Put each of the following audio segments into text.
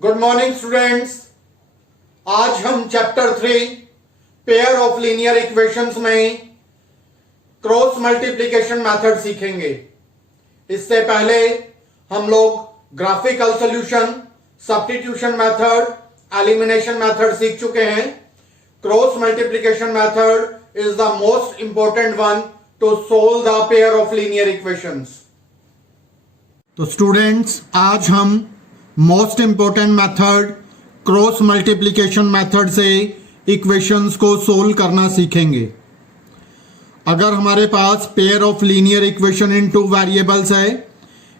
Good morning students. आज हम chapter 3 pair of linear equations में क्रॉस मल्टीप्लिकेशन मेथड सीखेंगे। इससे पहले हम लोग graphical solution, substitution method, elimination method सीख चुके हैं। Cross multiplication method is the most important one to solve the pair of linear equations. तो स्टूडेंट्स, आज हम most important method cross multiplication method से इक्वेशंस को सोल्व करना सीखेंगे। अगर हमारे पास pair of linear equation in two variables है,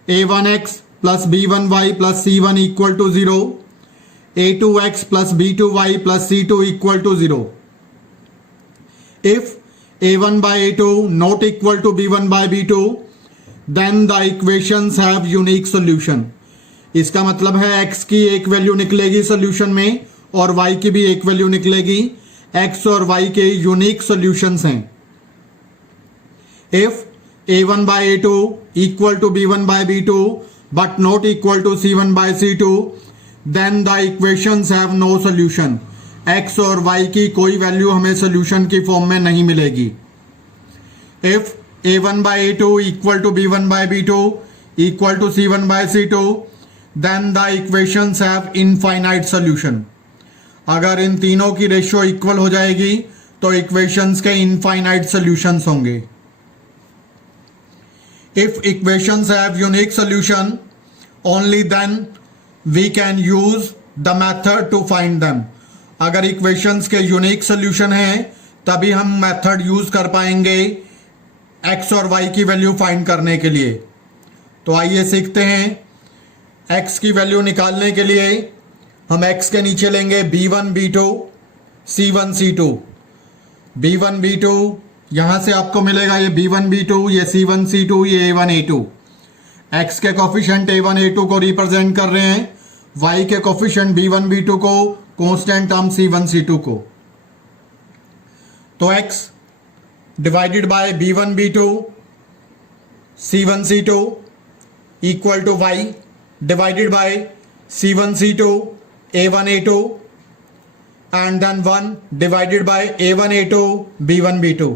a1x plus b1y plus c1 equal to 0, a2x plus b2y plus c2 equal to 0, if a1 by a2 not equal to b1 by b2, then the equations have unique solution। इसका मतलब है x की एक value निकलेगी solution में और y की भी एक वैल्यू निकलेगी। x और y के यूनिक सॉल्यूशंस हैं। If a1 by a2 equal to b1 by b2 but not equal to c1 by c2, then the equations have no solution. x और y की कोई वैल्यू हमें सॉल्यूशन की form में नहीं मिलेगी। If a1 by a2 equal to b1 by b2 equal to c1 by c2, then the equations have infinite solution। अगर इन तीनों की रेशियो इक्वल हो जाएगी तो इक्वेशंस के इनफाइनाइट सॉल्यूशंस होंगे। If equations have unique solution only then we can use the method to find them. अगर equations के यूनिक सॉल्यूशन हैं तभी हम मेथड यूज कर पाएंगे x और y की वैल्यू फाइंड करने के लिए। तो आइए सीखते हैं। x की वैल्यू निकालने के लिए हम x के नीचे लेंगे b1 b2 c1 c2। b1 b2 यहां से आपको मिलेगा ये b1 b2, ये c1 c2, ये a1 a2। x के कोफिशिएंट a1 a2 को रिप्रेजेंट कर रहे हैं, y के कोफिशिएंट b1 b2 को, कांस्टेंट टर्म c1 c2 को। तो x divided by b1 b2 c1 c2 equal to y divided by c1 c2 a1 a2 and then 1 divided by a1 a2 b1 b2।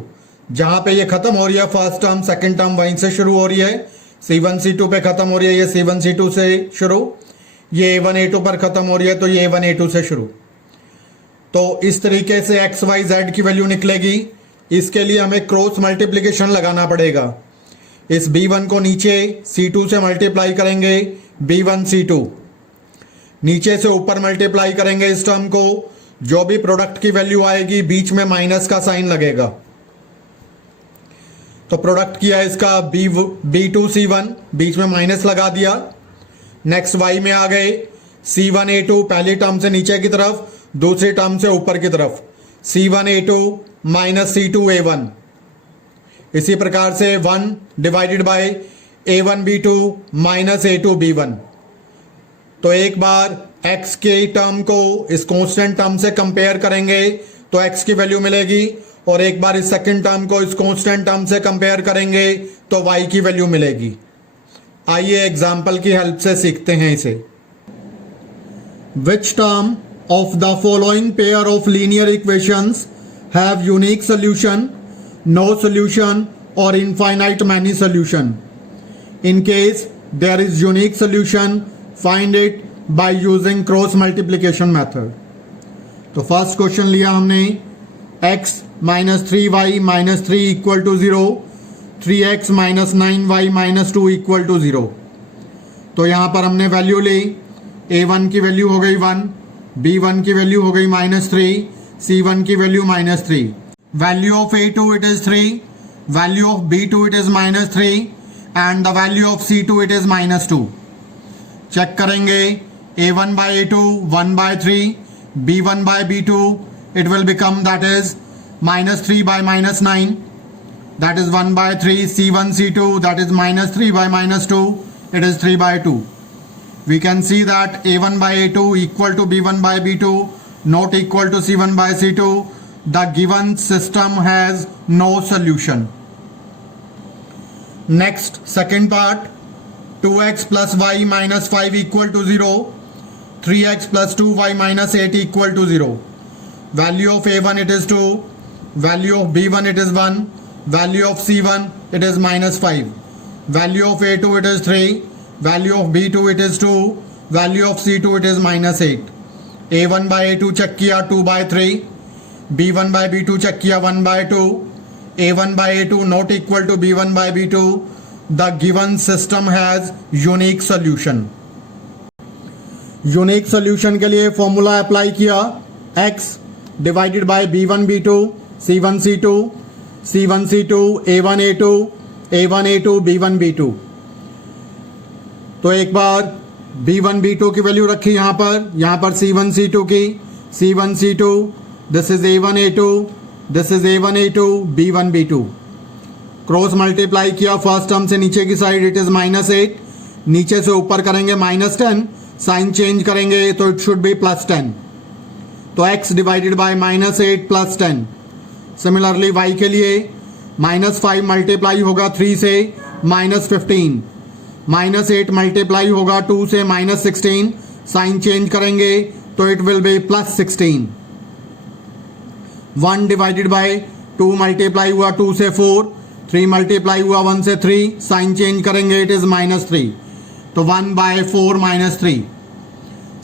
जहां पे ये खत्म हो रही है फर्स्ट टर्म, सेकंड टर्म वहीं से शुरू हो रही है। c1 c2 पे खत्म हो रही है, ये c1 c2 से शुरू, ये a1 a2 पर खत्म हो रही है तो ये a1 a2 से शुरू। तो इस तरीके से x y z की वैल्यू निकलेगी। इसके लिए हमें क्रॉस मल्टीप्लिकेशन लगाना पड़ेगा। इस b1 को नीचे c2 से मल्टीप्लाई करेंगे, b1 c2, नीचे से ऊपर मल्टीप्लाई करेंगे इस टर्म को। जो भी प्रोडक्ट की वैल्यू आएगी बीच में माइनस का साइन लगेगा। तो प्रोडक्ट किया इसका b2 c1, बीच में माइनस लगा दिया। नेक्स्ट y में आ गए c1 a2, पहली टर्म से नीचे की तरफ, दूसरी टर्म से ऊपर की तरफ, c1 a2 minus c2 a1। इसी प्रकार से 1 divided by a1 b2 minus a2 b1। तो एक बार x के टर्म को इस कांस्टेंट टर्म से कंपेयर करेंगे तो x की वैल्यू मिलेगी, और एक बार इस सेकंड टर्म को इस कांस्टेंट टर्म से कंपेयर करेंगे तो y की वैल्यू मिलेगी। आइए एग्जांपल की हेल्प से सीखते हैं इसे। Which term of the following pair of linear equations have unique solution, no solution or infinite many solution? In case there is unique solution, find it by using cross multiplication method। तो first question लिया हमने, x minus 3y minus 3 equal to 0, 3x minus 9y minus 2 equal to 0। तो यहाँ पर हमने value ली, a1 की value हो गई 1, b1 की वैल्यू हो गई माइनस 3, c1 की value minus 3। Value of a2 it is 3, value of b2 it is minus 3 and the value of c2 it is minus 2। Check करेंगे, a1 by a2 1 by 3, b1 by b2 it will become that is minus 3 by minus 9, that is 1 by 3, c1 c2 that is minus 3 by minus 2, it is 3 by 2। We can see that a1 by a2 equal to b1 by b2 not equal to c1 by c2। The given system has no solution। Next, second part, 2x plus y minus 5 equal to 0, 3x plus 2y minus 8 equal to 0. Value of a1 it is 2, value of b1 it is 1, value of c1 it is minus 5, value of a2 it is 3, value of b2 it is 2, value of c2 it is minus 8. a1 by a2 check किया 2 by 3, b1 by b2 check किया 1 by 2, a1 by a2 not equal to b1 by b2. The given system has unique solution. Unique solution के लिए formula apply किया, x divided by b1 b2 c1 c2 c1 c2 a1 a2 a1 a2 b1 b2. तो एक बार b1 b2 की value रखी यहां पर c1 c2 की c1 c2, this is a1 a2, this is a1 a2 b1 b2. Cross multiply किया first term से नीचे की साइड, इट इज माइनस 8, नीचे से ऊपर करेंगे माइनस 10, साइन चेंज करेंगे तो इट शुड बी प्लस 10. तो x divided bye minus 8 plus 10. Similarly y के लिए माइनस 5 मल्टीप्लाई होगा 3 से माइनस 15, माइनस 8 मल्टीप्लाई होगा 2 से माइनस 16, साइन चेंज करेंगे तो it will be plus 16. 1 divided by 2 multiply हुआ 2 से 4, 3 मल्टीप्लाई हुआ 1 से 3, साइन चेंज करेंगे इट इज माइनस 3. तो 1 बाय 4 माइनस 3.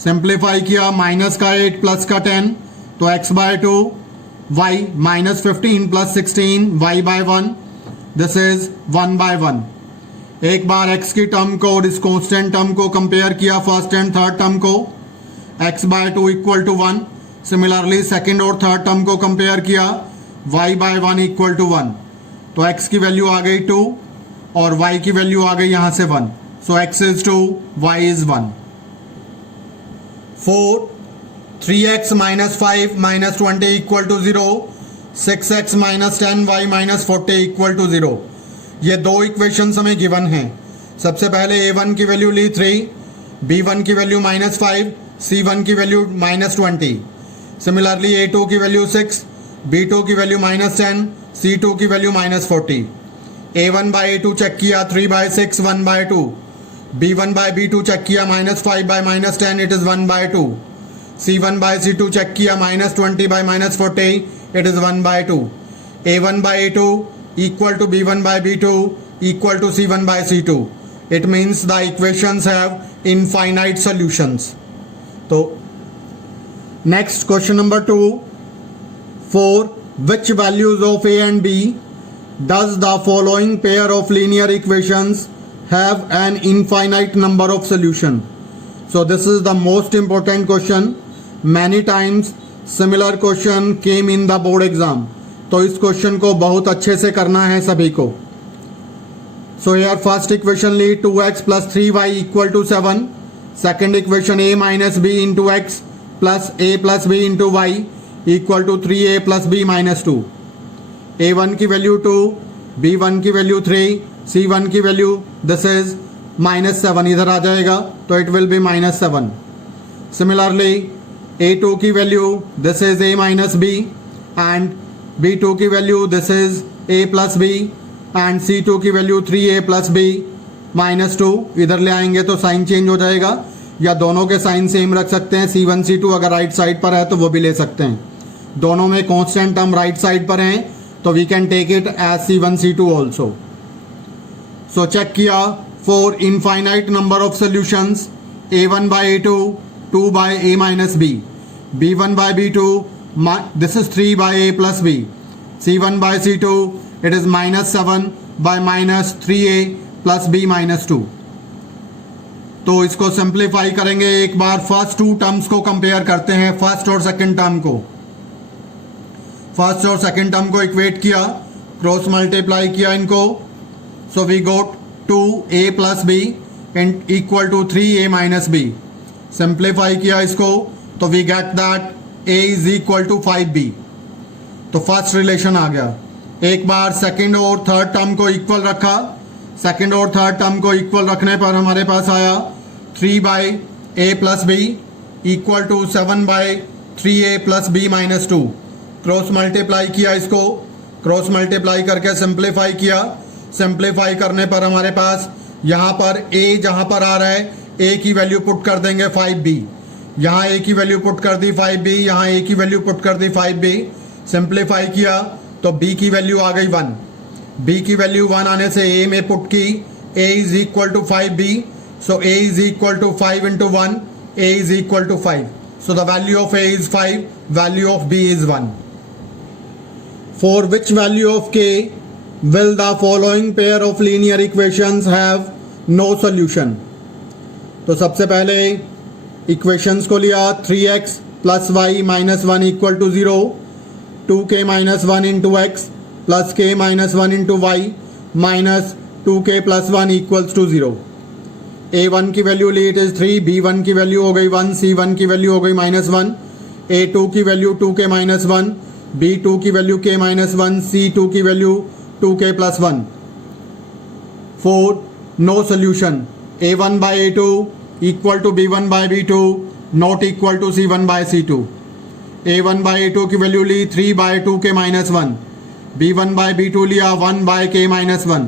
सिंप्लीफाई किया माइनस का 8 प्लस का 10, तो x bye 2, y minus 15 plus 16, y by 1, this is 1 by 1. एक बार x की टर्म को और इस कांस्टेंट टर्म को कंपेयर किया, फर्स्ट एंड थर्ड टर्म को, x bye 2 equal to 1. Similarly second और थर्ड टर्म को कंपेयर किया, y बाय 1 इक्वल टू 1. तो x की वैल्यू आ गई 2 और y की वैल्यू आ गई यहां से 1. सो x is 2, y is 1. 4 3x minus 5 minus 20 equal to 0, 6x minus 10y minus 40 equal to 0. ये दो इक्वेशंस हमें गिवन हैं. सबसे पहले a1 की वैल्यू ली 3, b1 की वैल्यू माइनस 5, c1 की वैल्यू माइनस 20. सिमिलरली a2 की वैल्यू 6, b2 की वैल्यू माइनस 10, c2 की value minus 40. a1 by a2 check किया 3 by 6 1 by 2, b1 by b2 check किया minus 5 by minus 10 it is 1 by 2, c1 by c2 check किया minus 20 by minus 40 it is 1 by 2. a1 by a2 equal to b1 by b2 equal to c1 by c2. It means the equations have infinite solutions. तो next question number 2. For which values of a and b does the following pair of linear equations have an infinite number of solution? So this is the most important question. Many times similar question came in the board exam. तो इस question को बहुत अच्छे से करना है सभी को. So here first equation ली 2x plus 3y equal to 7. Second equation a minus b into x plus a plus b into y equal to 3a plus b minus 2. a1 की वैल्यू 2, b1 की value 3, c1 की value this is minus 7, इधर आ जाएगा तो it will be minus 7. Similarly a2 की value this is a minus b and b2 की value this is a plus b and c2 की value 3a plus b minus 2. इधर ले आएंगे तो साइन चेंज हो जाएगा, या दोनों के साइन सेम रख सकते हैं. c1 c2 अगर राइट साइड पर है तो वो भी ले सकते हैं. दोनों में कांस्टेंट टर्म राइट साइड पर हैं तो we can take it as c1 c2 also. So check किया for infinite number of solutions, a1 by a2 2 by a minus b, b1 by b2 this is 3 by a plus b, c1 by c2 it is minus 7 by minus 3a plus b minus 2. तो इसको simplify करेंगे. एक बार first two terms को compare करते हैं, first और second term को. फर्स्ट और सेकंड टर्म को इक्वेट किया, क्रॉस मल्टीप्लाई किया इनको. So we got 2a plus b equal to 3a minus b. Simplify किया इसको तो we get that a is equal to 5b. तो फर्स्ट रिलेशन आ गया. एक बार सेकंड और थर्ड टर्म को इक्वल रखा. सेकंड और थर्ड टर्म को इक्वल रखने पर हमारे पास आया 3 by a plus b equal to 7 by 3a plus b minus 2. Cross multiply किया इसको, क्रॉस मल्टीप्लाई करके सिंप्लीफाई किया. सिंप्लीफाई करने पर हमारे पास यहाँ पर a जहाँ पर आ रहा है a की वैल्यू पुट कर देंगे 5b. यहाँ a की वैल्यू पुट कर दी 5b, यहाँ a की वैल्यू पुट कर दी 5b, सिंप्लीफाई किया तो b की वैल्यू आ गई 1, b की वैल्यू 1 आने से a में पुट की, a is equal to 5b, so a is equal to 5 into 1, a is equal to 5, so the value of a is 5, value of b is 1. For which value of k will the following pair of linear equations have no solution? तो सबसे पहले equations को लिया 3x plus y minus 1 equal to 0, 2k minus 1 into x plus k minus 1 into y minus 2k plus 1 equals to 0. a1 की value Lee it is 3, b1 की value हो गई 1, c1 की वैल्यू हो गई माइनस 1, a2 की value 2k minus 1, b2 की value k minus 1, c2 की value 2k plus 1. 4. No solution. a1 by a2 equal to b1 by b2 not equal to c1 by c2. a1 by a2 की value ली 3 by 2k minus 1, b1 by b2 लिया 1 by k minus 1,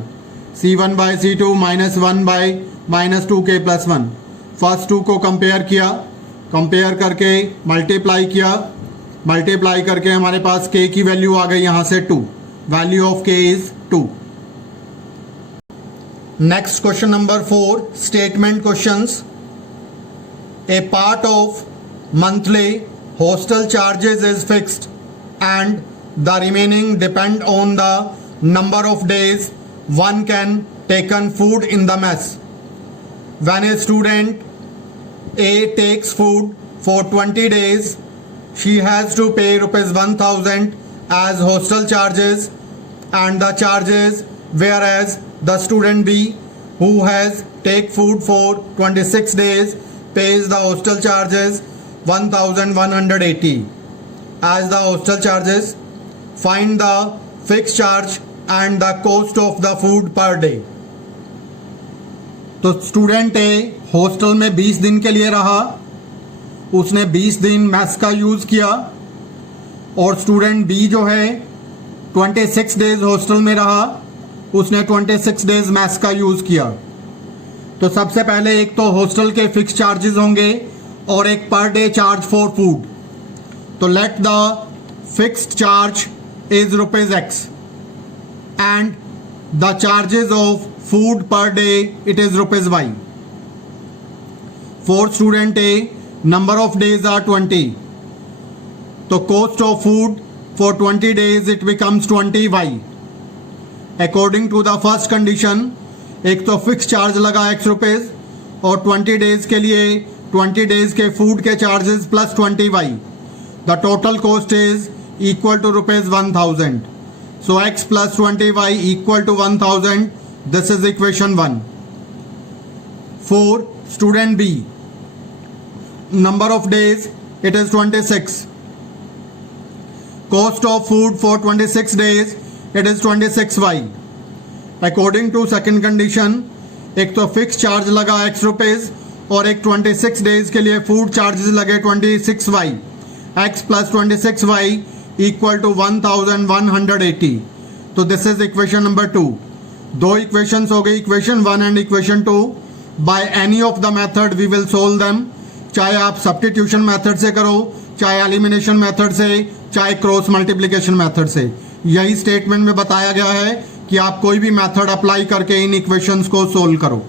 c1 by c2 minus 1 by minus 2k plus 1. First two को compare किया, compare करके multiply किया, multiply करके हमारे पास k की वैल्यू आ गई यहाँ से 2, value of k is 2. Next question number 4, statement questions. A part of monthly hostel charges is fixed and the remaining depend on the number of days one can taken food in the mess. When a student A takes food for 20 days, she has to pay rupees 1000 as hostel charges and the charges, whereas the student B who has take food for 26 days pays the hostel charges 1180 as the hostel charges. Find the fixed charge and the cost of the food per day. तो student ए hostel में 20 दिन के लिए रहा, उसने 20 दिन maths का use किया, और स्टूडेंट बी जो है 26 डेज हॉस्टल में रहा, उसने 26 डेज मैथ्स का यूज किया. तो सबसे पहले एक तो हॉस्टल के फिक्स चार्जेस होंगे और एक per day charge for food. तो let the fixed charge is rupees x and the charges of food per day it is rupees y. For student a number of days are 20. तो cost of food for 20 days it becomes 20 y. According to the first condition, एक तो fix charge लगा x rupees और 20 days के लिए 20 days के food के charges plus 20 y. The total cost is equal to rupees 1000. So x plus 20 y equal to 1000. This is equation 1. 4. Student B, number of days it is 26. Cost of food for 26 days it is 26 y. According to second condition, एक तो fix charge लगा x rupees और एक 26 days के लिए food charges लगे 26 y. x plus 26 y equal to 1180. तो this is equation number 2. दो इक्वेशंस हो गई, equation 1 and equation 2. By any of the method we will solve them. चाहे आप सब्स्टिट्यूशन मेथड से करो, चाहे एलिमिनेशन मेथड से, चाहे क्रॉस मल्टीप्लिकेशन मेथड से. यही स्टेटमेंट में बताया गया है कि आप कोई भी मेथड अप्लाई करके इन इक्वेशंस को सोल्व करो.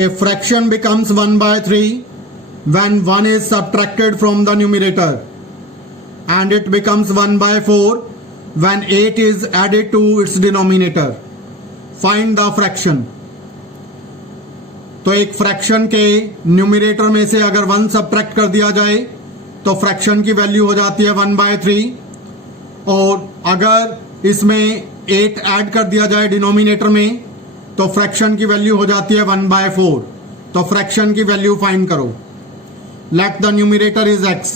A fraction becomes 1/3 when 1 is subtracted from the numerator and it becomes 1/4 when 8 is added to its denominator. Find the fraction. तो एक फ्रैक्शन के न्यूमरेटर में से अगर 1 सब्ट्रैक्ट कर दिया जाए तो फ्रैक्शन की वैल्यू हो जाती है 1/3, और अगर इसमें 8 ऐड कर दिया जाए डिनोमिनेटर में तो फ्रैक्शन की वैल्यू हो जाती है 1/4. तो फ्रैक्शन की वैल्यू फाइंड करो. Let the numerator is x,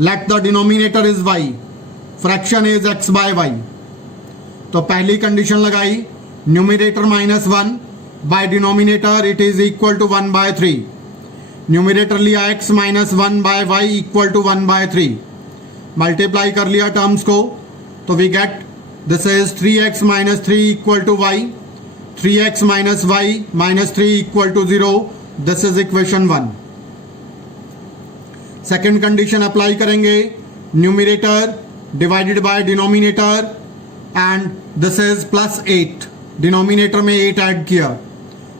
let the denominator is y, fraction is x by y. तो पहली कंडीशन लगाई, numerator -1 by denominator it is equal to 1/3. Numerator लिया x -1 by y equal to 1/3. Multiply कर लिया terms को, तो we get this is 3x - 3 equal to y, 3x - y - 3 equal to 0. This is equation 1. Second condition apply करेंगे, numerator divided by denominator and this is +8, denominator में 8 add किया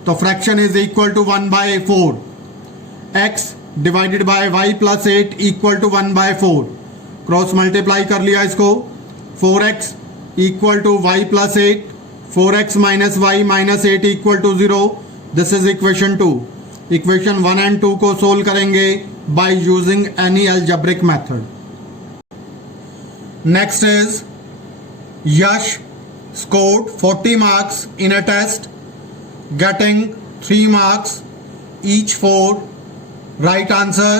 तो fraction is equal to 1/4, x divided by y +8 equal to 1/4, cross multiply कर लिया इसको, 4x equal to y +8, 4x minus y minus 8 equal to 0, this is equation 2। Equation 1 and 2 को solve करेंगे by using any algebraic method. Next is Yash scored 40 marks in a test, getting 3 marks each for right answer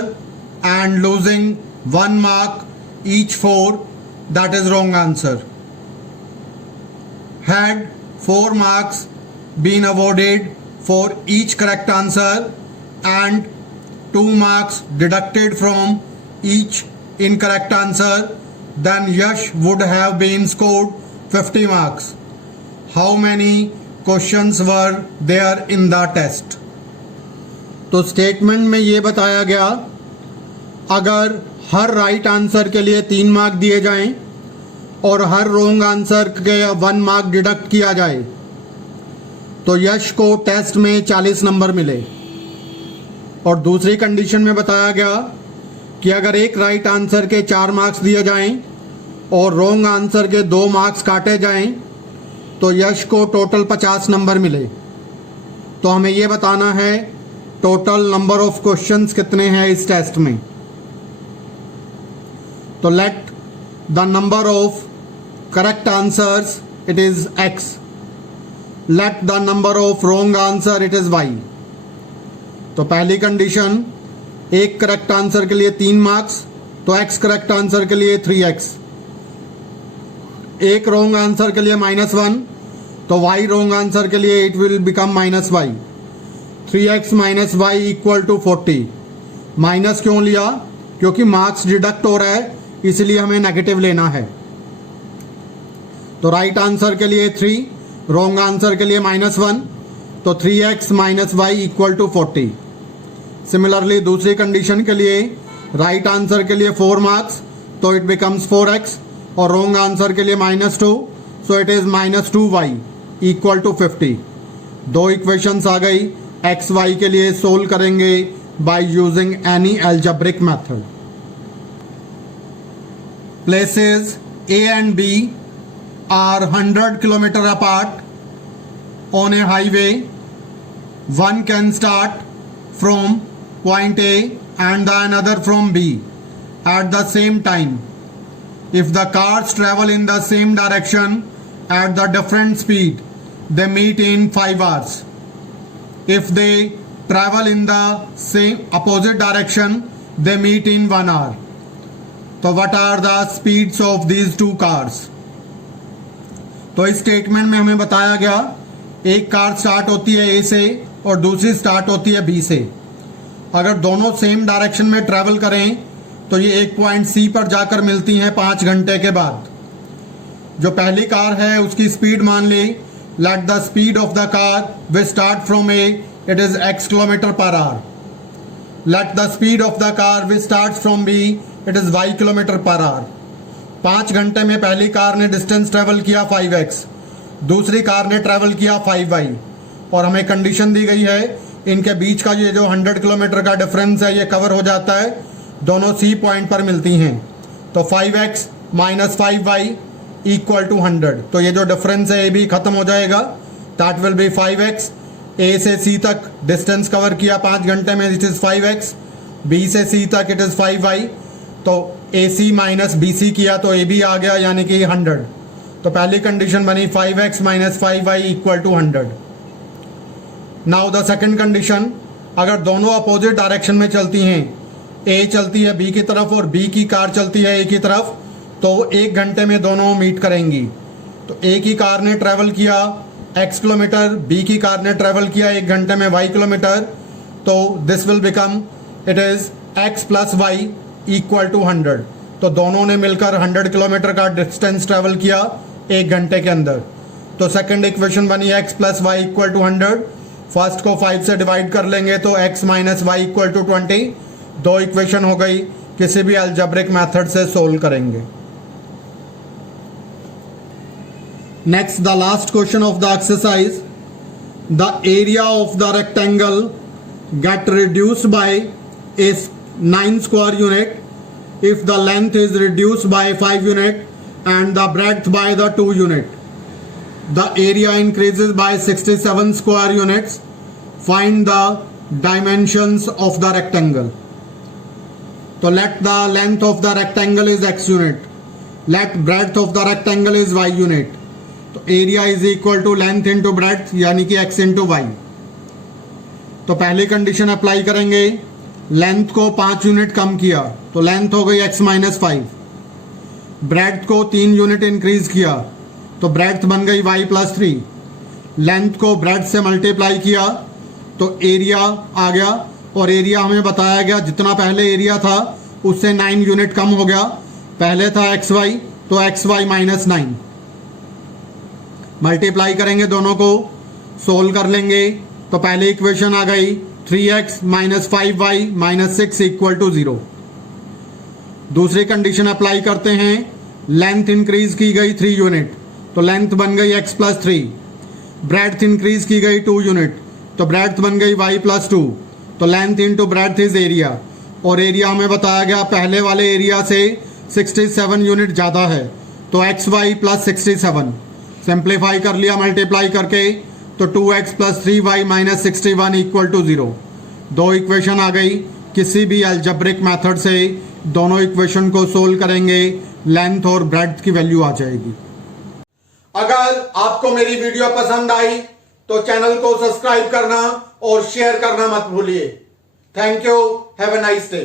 and losing 1 mark each for that is wrong answer. Had 4 marks been awarded for each correct answer and 2 marks deducted from each incorrect answer, then Yash would have been scored 50 marks. How many questions were there in the test? तो statement में ये बताया गया, अगर हर right answer के लिए 3 mark दिए जाएं और हर रॉन्ग आंसर के 1 मार्क डिडक्ट किया जाए तो यश को टेस्ट में 40 नंबर मिले। और दूसरी कंडीशन में बताया गया कि अगर एक राइट आंसर के 4 मार्क्स दिए जाएं और रॉन्ग आंसर के 2 मार्क्स काटे जाएं तो यश को टोटल 50 नंबर मिले। तो हमें यह बताना है टोटल नंबर ऑफ क्वेश्चंस कितने हैं इस टेस्ट में। तो let the number of correct answers it is x, let the number of wrong answer it is y। तो पहली कंडीशन, एक करेक्ट आंसर के लिए 3 मार्क्स तो x करेक्ट आंसर के लिए 3x, एक रॉन्ग आंसर के लिए -1 तो y रॉन्ग आंसर के लिए it will become -y, 3x minus y equal to 40। Minus क्यों लिया? क्योंकि मार्क्स डिडक्ट हो रहा है, इसलिए हमें नेगेटिव लेना है। तो राइट आंसर के लिए 3, रॉन्ग आंसर के लिए -1, तो 3x minus y equal to 40। Similarly दूसरी कंडीशन के लिए राइट आंसर के लिए 4 मार्क्स तो इट बिकम्स 4x, और रॉन्ग आंसर के लिए -2 so it is -2y equal to 50। दो इक्वेशंस आ गई। एक्स वाई के लिए सोल्व करेंगे by using any algebraic method. Places A and B are 100 km apart on a highway. One can start from point A and the another from B at the same time. If the cars travel in the same direction at the different speed, they meet in 5 hours. If they travel in the same opposite direction, they meet in 1 hour. तो what are the speeds of these two cars? तो इस statement में हमें बताया गया एक car start होती है A से और दूसरी स्टार्ट होती है B से। अगर दोनों सेम डायरेक्शन में ट्रैवल करें तो ये एक पॉइंट C पर जाकर मिलती हैं 5 घंटे के बाद। जो पहली कार है उसकी स्पीड मान ली, let the speed of the car we start from A, it is x km/h. Let the speed of the car we start from B, it is y km/h. 5 घंटे में पहली कार ने distance travel किया 5x, दूसरी car ने travel किया 5y, और हमें कंडीशन दी गई है इनके बीच का ये जो 100 किलोमीटर का डिफरेंस है ये कवर हो जाता है, दोनों C पॉइंट पर मिलती हैं। तो 5x minus 5y equal to 100। तो ये जो डिफरेंस है ये भी खत्म हो जाएगा, that will be 5x। A से C तक डिस्टेंस कवर किया 5 घंटे में, इट इज 5x। B से C तक इट इज 5y। तो AC माइनस BC किया तो AB आ गया, यानी कि 100। तो पहली कंडीशन बनी 5x minus 5y equal to 100। Now the second condition, अगर दोनों अपोजिट डायरेक्शन में चलती हैं, A चलती है B की तरफ और B की कार चलती है A की तरफ, तो 1 घंटे में दोनों मीट करेंगी। तो A की कार ने ट्रैवल किया x किलोमीटर, B की कार ने ट्रैवल किया 1 घंटे में y किलोमीटर, तो this will become it is x plus y equal to 100। तो दोनों ने मिलकर 100 किलोमीटर का डिस्टेंस ट्रैवल किया 1 घंटे के अंदर। तो सेकंड इक्वेशन बनी x plus y equal to 100। First को 5 से डिवाइड कर लेंगे तो x minus y equal to 20, दो इक्वेशन हो गई, किसी भी अलजेब्रिक मेथड से सोल्व करेंगे। Next, the last question of the exercise, the area of the rectangle get reduced by a 9 square unit if the length is reduced by 5 unit and the breadth by the 2 unit. The area increases by 67 square units. Find the dimensions of the rectangle. So let the length of the rectangle is x unit. Let breadth of the rectangle is y unit. तो area is equal to length into breadth यानी कि x into y. तो पहली condition apply करेंगे, length को 5 unit कम किया तो length हो गई x माइनस 5, ब्रेड्थ को 3 यूनिट इंक्रीज किया तो ब्रेड्थ बन गई y प्लस 3, लेंथ को ब्रेड्थ से मल्टीप्लाई किया तो एरिया आ गया, और एरिया हमें बताया गया जितना पहले एरिया था उससे 9 यूनिट कम हो गया, पहले था xy तो xy माइनस 9, मल्टीप्लाई करेंगे दोनों को, सोल्व कर लेंगे तो पहली इक्वेशन आ गई 3x minus 5y minus 6 equal to 0। दूसरी कंडीशन अप्लाई करते हैं, लेंथ इंक्रीज की गई 3 यूनिट तो लेंथ बन गई x प्लस 3, ब्रेड्थ इंक्रीज की गई 2 यूनिट तो ब्रेड्थ बन गई y प्लस 2, तो length into breadth is area, और एरिया हमें बताया गया पहले वाले एरिया से 67 यूनिट ज़्यादा है तो xy प्लस 67, सिंप्लीफाई कर लिया मल्टीप्लाई करके तो 2x plus 3y minus 61 equal to 0। दो इक्वेशन आ गई, किसी भी अलजेब्रिक मेथड से दोनों इक्वेशन को सोल्व करेंगे, लेंथ और ब्रेड्थ की वैल्यू आ जाएगी। अगर आपको मेरी वीडियो पसंद आई तो चैनल को सब्सक्राइब करना और शेयर करना मत भूलिए। Thank you, have a nice day.